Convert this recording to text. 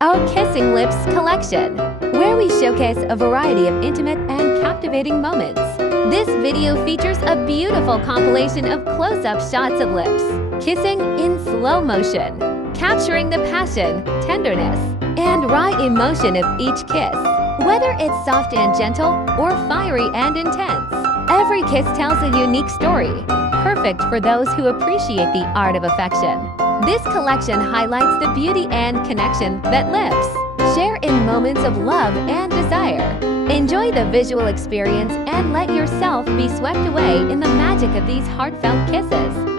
our Kissing Lips collection, where we showcase a variety of intimate and captivating moments. This video features a beautiful compilation of close-up shots of lips, kissing in slow motion, capturing the passion, tenderness, and raw emotion of each kiss. Whether it's soft and gentle or fiery and intense, every kiss tells a unique story, perfect for those who appreciate the art of affection. This collection highlights the beauty and connection that lips share in moments of love and desire. Enjoy the visual experience and let yourself be swept away in the magic of these heartfelt kisses.